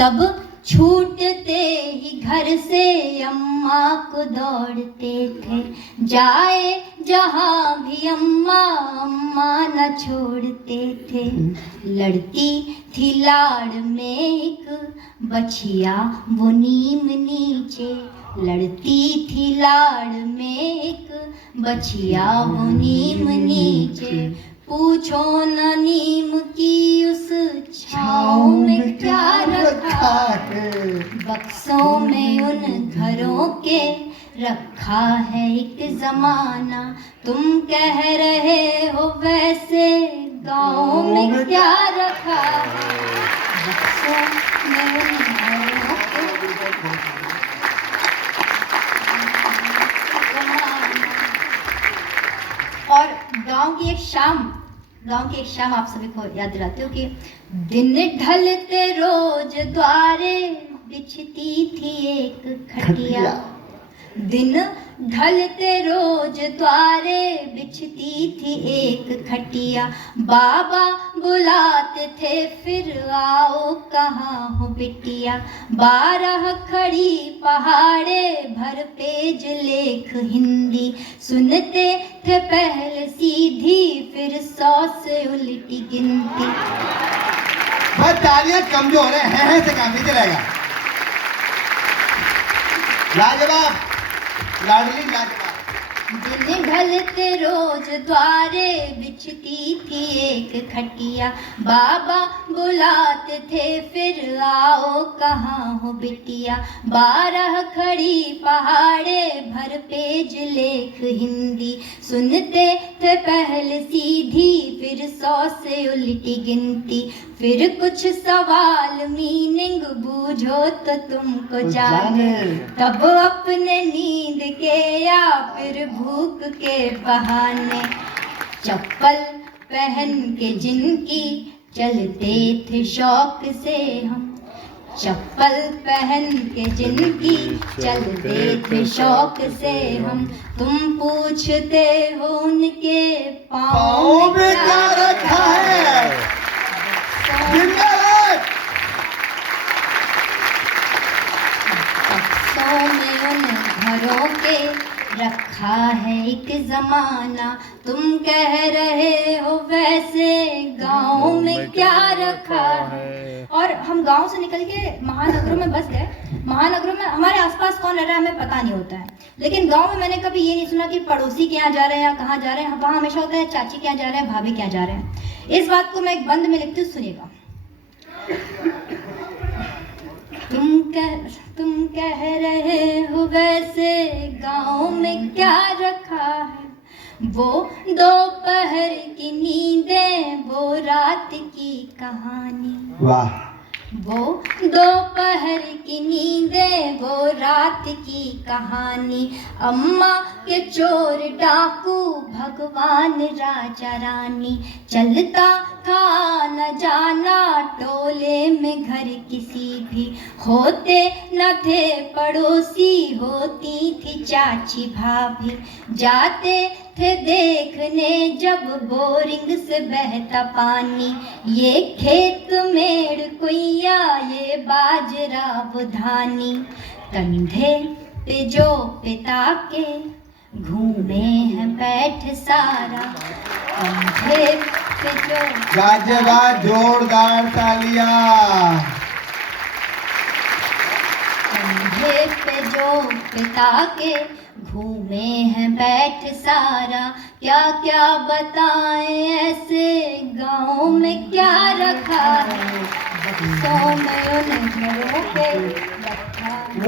तब छूटते ही घर से अम्मा को दौड़ते थे, जाए जहाँ भी अम्मा अम्मा न छोड़ते थे। लड़ती थी लाड़ में एक बछिया वो नीम नीचे, लड़ती थी लाड़ में एक बछिया वो नीम नीचे। पूछो न नीम की उस छाँव में क्या रखा है, बक्सों में उन घरों के रखा है एक जमाना। तुम कह रहे हो वैसे गाँव में क्या रखा है, बक्सों में उन घरों के जमाना। और गाँव की एक शाम आप सभी को याद दिलाती हूँ कि दिन ढलते रोज द्वारे बिछती थी एक खटिया। दिन ढलते रोज द्वारे बिछती थी एक खटिया। बाबा बुलाते थे फिर आओ कहाँ हो बिटिया। 12 खड़ी पहाड़े भर पेज लेख हिंदी, सुनते थे पहले सीधी फिर 100 से उल्टी गिनती। बस तालियां कमजोर है से काम नहीं चलेगा। लाजवाब, लाडली लाजवाब। दिन ढलते रोज द्वारे बिछती थी एक खटिया। बाबा बुलाते थे फिर आओ कहाँ हो बिटिया। 12 खड़ी पहाड़े भर पेज लेख हिंदी, सुनते थे पहले सीधी फिर 100 से उल्टी गिनती। फिर कुछ सवाल मीनिंग बूझो तो तुमको जाने, तब अपने नींद के या फिर भूख के बहाने। चप्पल पहन के जिनकी चलते थे शौक से हम, चप्पल पहन के जिनकी चलते थे शौक से हम। तुम पूछते हो उनके पाँव में क्या रखा है, बक्सों में उन घरों के रखा है एक जमाना। तुम कह रहे हो वैसे गाँव में क्या रखा है। और हम गाँव से निकल के महानगरों में बस गए। महानगरों में हमारे आसपास कौन रह रहा है हमें पता नहीं होता है, लेकिन गाँव में मैंने कभी ये नहीं सुना कि पड़ोसी के यहाँ जा रहे हैं या कहाँ जा रहे हैं। वहाँ हमेशा होता है चाची के यहाँ जा रहे हैं, भाभी के यहाँ जा रहे हैं। इस बात को मैं एक बंद में लिखती हूँ, सुनिएगा। तुम कह रहे हो वैसे गाँव में क्या रखा है, वो दोपहर की नींदें वो रात की कहानी। वाह। वो दोपहर की नींदें वो रात की कहानी। अम्मा के चोर डाकू भगवान राजा रानी। चलता था न जाना टोले में घर किसी भी, होते न थे पड़ोसी होती थी चाची भाभी। जाते थे देखने जब बोरिंग से बहता पानी, ये खेत मेड़ कुइया ये बाजरा वो धानी। कंधे पे जो पिता के घूमे हैं बैठ सारा, कंधे पे जो लाजवाब, जोरदार तालियां। कंधे पे जो पिता के घूमे हैं बैठ सारा। क्या क्या बताएं ऐसे गाँव में क्या रखा है, बक्सों में उन घरों पे रखा है।